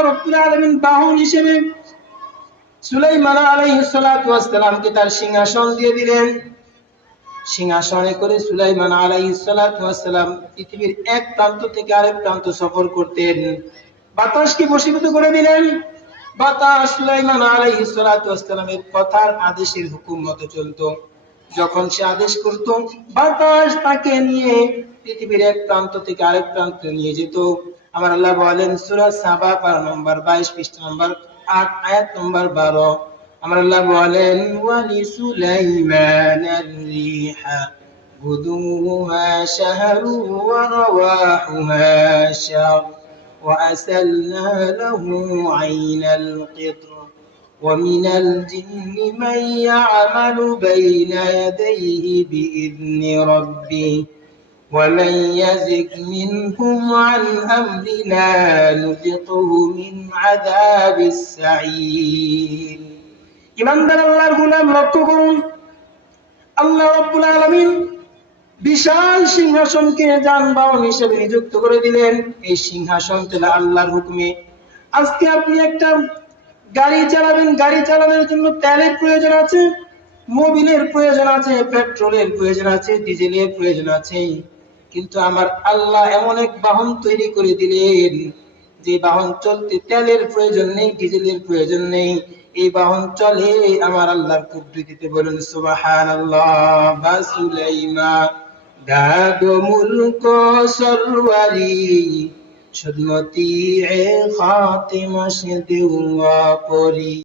আল্লাহ রাব্বুল আলামিন বাহন হিসেবে সুলাইমান আলাইহিস সালাতু ওয়াস সালামকে তার সিংহাসন দিয়ে দিলেন। সিংহাসনে করে সুলাইমান আলাইহিস সালাতু ওয়াস সালাম পৃথিবীর এক প্রান্ত থেকে আরেক প্রান্ত সফর করতেন। বাতাসকে বশীভূত করে দিলেন। বাতাস সুলাইমান আলাইহিস সালাতু ওয়াস সালামের কথার আদেশের হুকুম মতো চলতো। যখন সে আদেশ করত, বাতাস তাকে নিয়ে পৃথিবীর এক প্রান্ত থেকে আরেক প্রান্তে নিয়ে যেত। আমার আল্লাহ বলেন সূরা সাবা পারা নম্বর 22 পৃষ্ঠা নম্বর 8 আয়াত নম্বর 12, আমার আল্লাহ বলেন ওয়ালি সুলাইমানার রিহা গুদুহা শাহরু ওয়া রাওয়াহুহা শাহর ওয়া আসালনা লাহু আইনাল কিত্র ومن الجن من يعمل بين يديه بإذن ربه ومن يزغ منهم عن أمرنا نذقه من عذاب السعير। ইমানদার আল্লাহর গোলাম লক্ষ্য করুন, আল্লাহ রাব্বুল আলামিন বিশাল সিংহাসনকে যানবাহন হিসেবে নিযুক্ত করে দিলেন। এই সিংহাসন ছিল আল্লাহর হুকুমে। আজকে আপনি একটা গাড়ি চালাবেন, গাড়ি চালানোর জন্য তেলের প্রয়োজন আছে, মোবিলের প্রয়োজন আছে, পেট্রোলের প্রয়োজন আছে, ডিজেলের প্রয়োজন আছে। কিন্তু আমার আল্লাহ এমন এক বাহন তৈরি করে দিলেন যে বাহন চলতে তেলের প্রয়োজন নেই, ডিজেলের প্রয়োজন নেই। এই বাহন চলে আমার আল্লাহর কুদরতিতে। বলুন সুবহানাল্লাহ। বা সুলাইমান দাগ মুলক সরওয়ারি সুদমতি এ খাতিমা সে দেওয়া পরি।